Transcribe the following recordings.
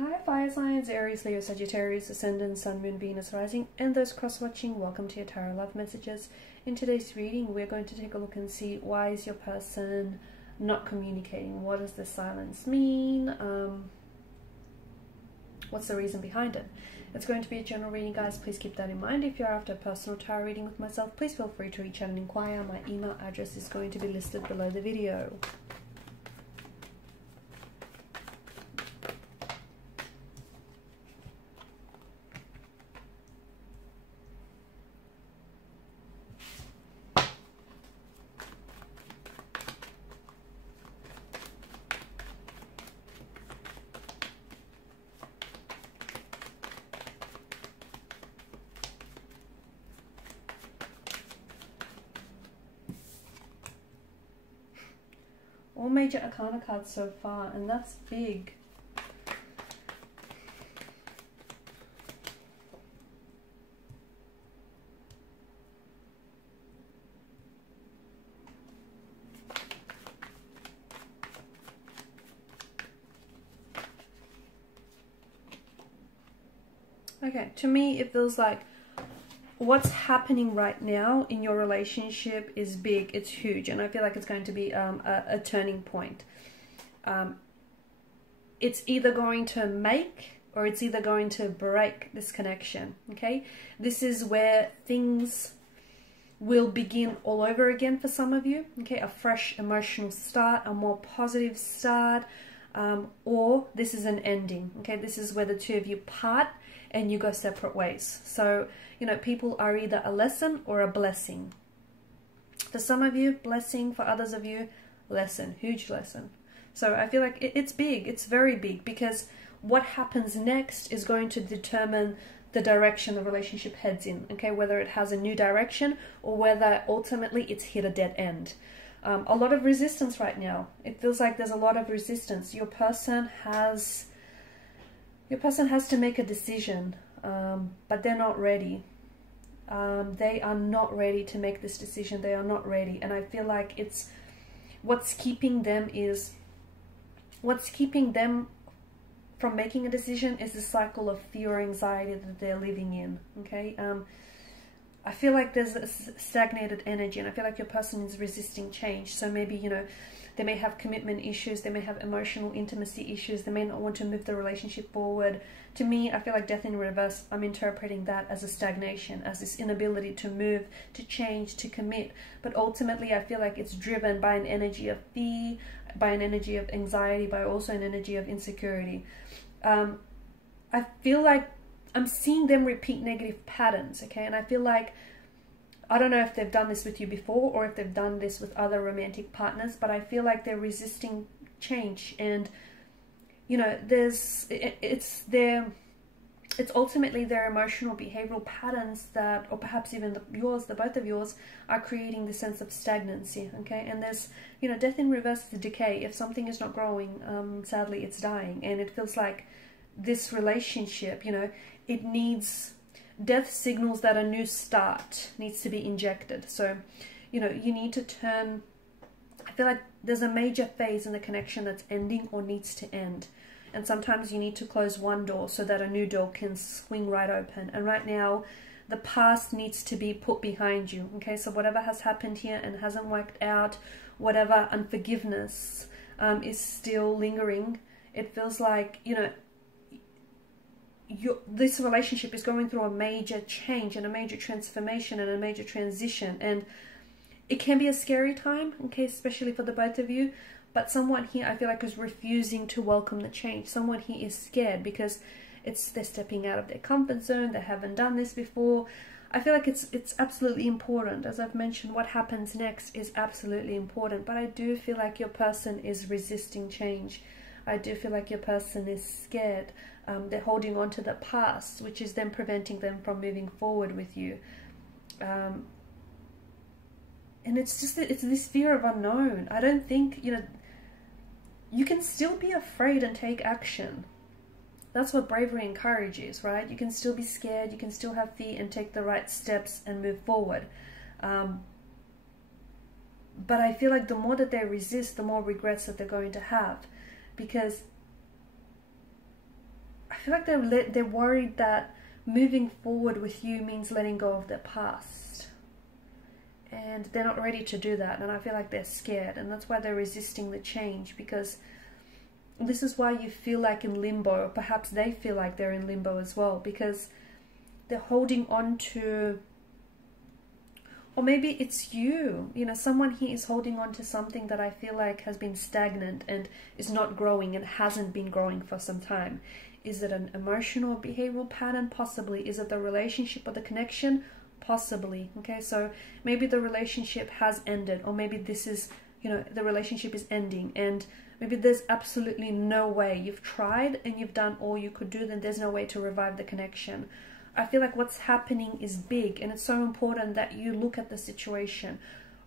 Hi fire signs, Aries, Leo, Sagittarius, Ascendant, Sun, Moon, Venus, Rising, and those cross-watching, welcome to your Tarot Love Messages. In today's reading, we're going to take a look and see why is your person not communicating? What does the silence mean? What's the reason behind it? It's going to be a general reading, guys. Please keep that in mind. If you're after a personal tarot reading with myself, please feel free to reach out and inquire. My email address is going to be listed below the video. All major arcana cards so far, and that's big. Okay, to me it feels like what's happening right now in your relationship is big, it's huge, and I feel like it's going to be a turning point. It's either going to make or it's either going to break this connection, okay? This is where things will begin all over again for some of you, okay? A fresh emotional start, a more positive start, or this is an ending, okay? This is where the two of you part and you go separate ways. So, you know, people are either a lesson or a blessing. For some of you, blessing. For others of you, lesson, huge lesson. So I feel like it's big, it's very big, because what happens next is going to determine the direction the relationship heads in, okay? Whether it has a new direction or whether ultimately it's hit a dead end. A lot of resistance right now. It feels like there's a lot of resistance. Your person has to make a decision, but they're not ready. They are not ready to make this decision. They are not ready. And I feel like it's what's keeping them from making a decision is the cycle of fear or anxiety that they're living in, okay? I feel like there's a stagnated energy, and I feel like your person is resisting change. So maybe, you know, they may have commitment issues, they may have emotional intimacy issues, they may not want to move the relationship forward. To me, I feel like death in reverse, I'm interpreting that as a stagnation, as this inability to move, to change, to commit. But ultimately, I feel like it's driven by an energy of fear, by an energy of anxiety, by also an energy of insecurity. I feel like I'm seeing them repeat negative patterns, okay? And I feel like, I don't know if they've done this with you before or if they've done this with other romantic partners, but I feel like they're resisting change. And, you know, it's ultimately their emotional behavioral patterns that, or perhaps even the both of yours, are creating this sense of stagnancy, okay? And there's, you know, death in reverse is decay. If something is not growing, sadly, it's dying. And it feels like this relationship, you know, it needs... Death signals that a new start needs to be injected. So, you know, you need to turn... I feel like there's a major phase in the connection that's ending or needs to end. And sometimes you need to close one door so that a new door can swing right open. And right now, the past needs to be put behind you. Okay, so whatever has happened here and hasn't worked out, whatever unforgiveness is still lingering, it feels like, you know, this relationship is going through a major change and a major transformation and a major transition, and it can be a scary time, okay, especially for the both of you. But someone here, I feel like, is refusing to welcome the change. Someone here is scared because they're stepping out of their comfort zone. They haven't done this before. I feel like it's absolutely important. As I've mentioned, what happens next is absolutely important, but I do feel like your person is resisting change. I do feel like your person is scared. They're holding on to the past, which is then preventing them from moving forward with you. And it's this fear of unknown. I don't think, you know, you can still be afraid and take action. That's what bravery and courage is, right? You can still be scared, you can still have fear and take the right steps and move forward. But I feel like the more that they resist, the more regrets that they're going to have. Because feel like they're worried that moving forward with you means letting go of their past. And they're not ready to do that. And I feel like they're scared. And that's why they're resisting the change. Because this is why you feel like in limbo. Or perhaps they feel like they're in limbo as well. Because they're holding on to... Or maybe it's you. You know, someone here is holding on to something that I feel like has been stagnant and is not growing and hasn't been growing for some time. Is it an emotional or behavioral pattern? Possibly. Is it the relationship or the connection? Possibly. Okay, so maybe the relationship has ended, or maybe this is, you know, the relationship is ending, and maybe there's absolutely no way. You've tried and you've done all you could do, then there's no way to revive the connection. I feel like what's happening is big, and it's so important that you look at the situation,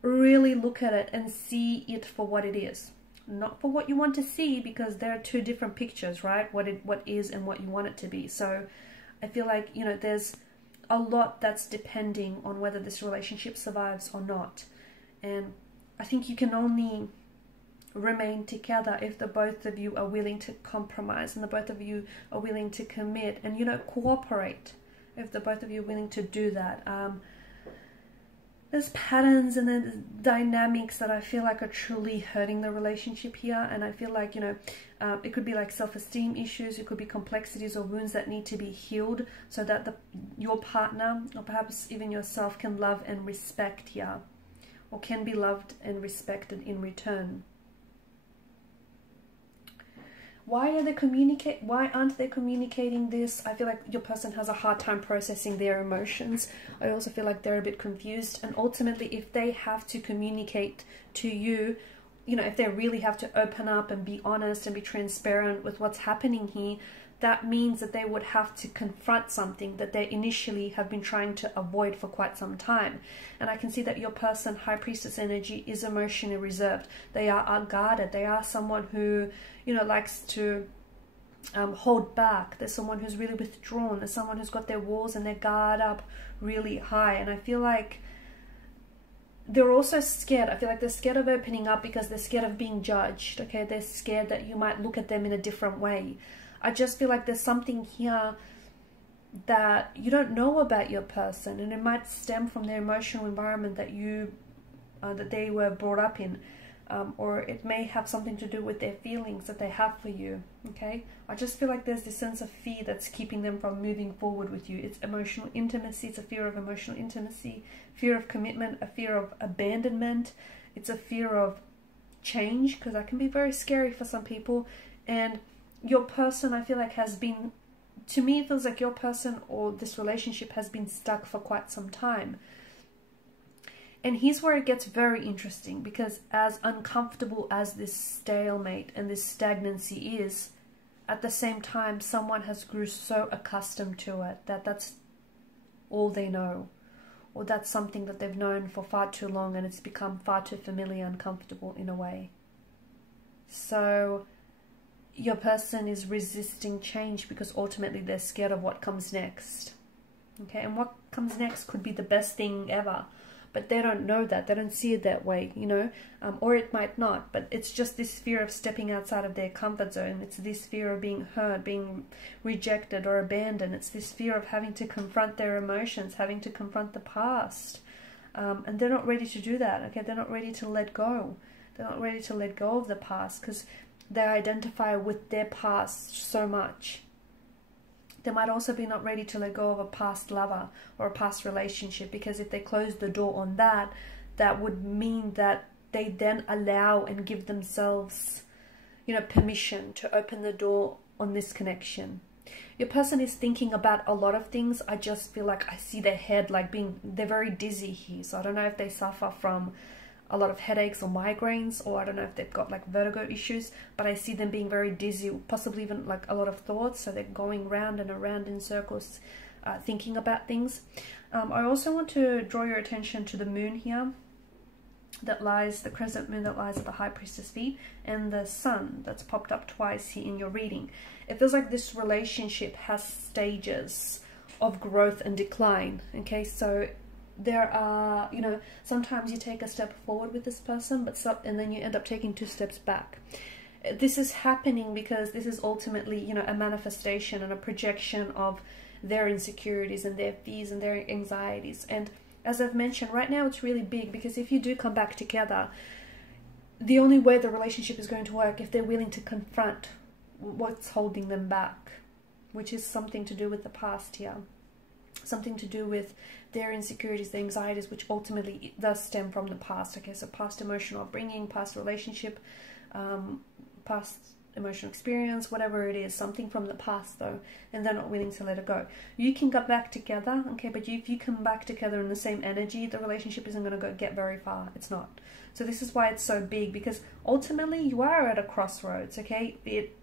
really look at it and see it for what it is. Not for what you want to see, because there are two different pictures, right? What is and what you want it to be. So I feel like, you know, there's a lot that's depending on whether this relationship survives or not. And I think you can only remain together if the both of you are willing to compromise, and the both of you are willing to commit and, you know, cooperate. If the both of you are willing to do that. There's patterns and there's dynamics that I feel like are truly hurting the relationship here. And I feel like, you know, it could be like self-esteem issues. It could be complexities or wounds that need to be healed so that your partner, or perhaps even yourself, can love and respect here, or can be loved and respected in return. Why aren't they communicating this? I feel like your person has a hard time processing their emotions. I also feel like they're a bit confused. And ultimately, if they have to communicate to you, you know, if they really have to open up and be honest and be transparent with what's happening here, that means that they would have to confront something that they initially have been trying to avoid for quite some time. And I can see that your person, High Priestess energy, is emotionally reserved. They are guarded. They are someone who, you know, likes to hold back. There's someone who's really withdrawn. There's someone who's got their walls and their guard up really high. And I feel like they're also scared. I feel like they're scared of opening up because they're scared of being judged. Okay, they're scared that you might look at them in a different way. I just feel like there's something here that you don't know about your person, and it might stem from their emotional environment that that they were brought up in, or it may have something to do with their feelings that they have for you. Okay, I just feel like there's this sense of fear that's keeping them from moving forward with you. It's emotional intimacy. It's a fear of emotional intimacy, fear of commitment, a fear of abandonment. It's a fear of change, because that can be very scary for some people. And your person, I feel like, has been, to me it feels like your person or this relationship has been stuck for quite some time. And here's where it gets very interesting, because as uncomfortable as this stalemate and this stagnancy is, at the same time someone has grew so accustomed to it that that's all they know, or that's something that they've known for far too long, and it's become far too familiar and comfortable in a way. So your person is resisting change because ultimately they're scared of what comes next. Okay, and what comes next could be the best thing ever, but they don't know that. They don't see it that way, you know, or it might not, but it's just this fear of stepping outside of their comfort zone. It's this fear of being hurt, being rejected or abandoned. It's this fear of having to confront their emotions, having to confront the past, and they're not ready to do that. Okay, they're not ready to let go. They're not ready to let go of the past because they identify with their past so much. They might also be not ready to let go of a past lover or a past relationship, because if they close the door on that, that would mean that they then allow and give themselves, you know, permission to open the door on this connection. Your person is thinking about a lot of things. I just feel like I see their head like they're very dizzy here. So I don't know if they suffer from a lot of headaches or migraines, or I don't know if they've got like vertigo issues, but I see them being very dizzy, possibly even like a lot of thoughts, so they're going round and around in circles, thinking about things. I also want to draw your attention to the moon here, the crescent moon that lies at the High Priestess feet, and the sun that's popped up twice here in your reading. It feels like this relationship has stages of growth and decline. Okay, so there are, you know, sometimes you take a step forward with this person, and then you end up taking 2 steps back. this is happening because this is ultimately, you know, a manifestation and a projection of their insecurities and their fears and their anxieties. And as I've mentioned, right now it's really big, because if you do come back together, the only way the relationship is going to work if they're willing to confront what's holding them back, which is something to do with the past here, something to do with their insecurities, their anxieties, which ultimately does stem from the past. Okay, so past emotional upbringing, past relationship, past emotional experience, whatever it is, something from the past though, and they're not willing to let it go. You can get back together, okay, but if you come back together in the same energy, the relationship isn't going to get very far. It's not. So this is why it's so big, because ultimately you are at a crossroads, okay?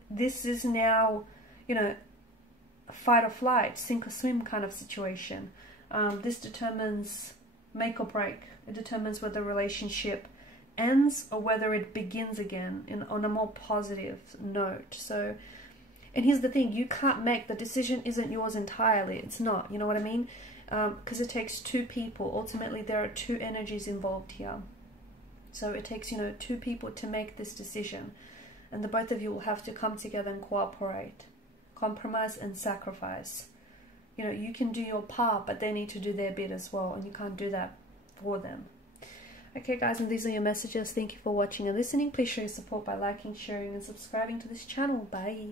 This is now, you know, a fight or flight, sink or swim kind of situation. This determines make or break. It determines whether the relationship ends or whether it begins again on a more positive note. So, and here's the thing, you can't make, the decision isn't yours entirely. It's not, you know what I mean? Because it takes two people. Ultimately, there are two energies involved here. So it takes, you know, two people to make this decision. And the both of you will have to come together and cooperate, compromise and sacrifice. You know, you can do your part, but they need to do their bit as well, and you can't do that for them. Okay guys, and these are your messages. Thank you for watching and listening. Please show your support by liking, sharing and subscribing to this channel. Bye.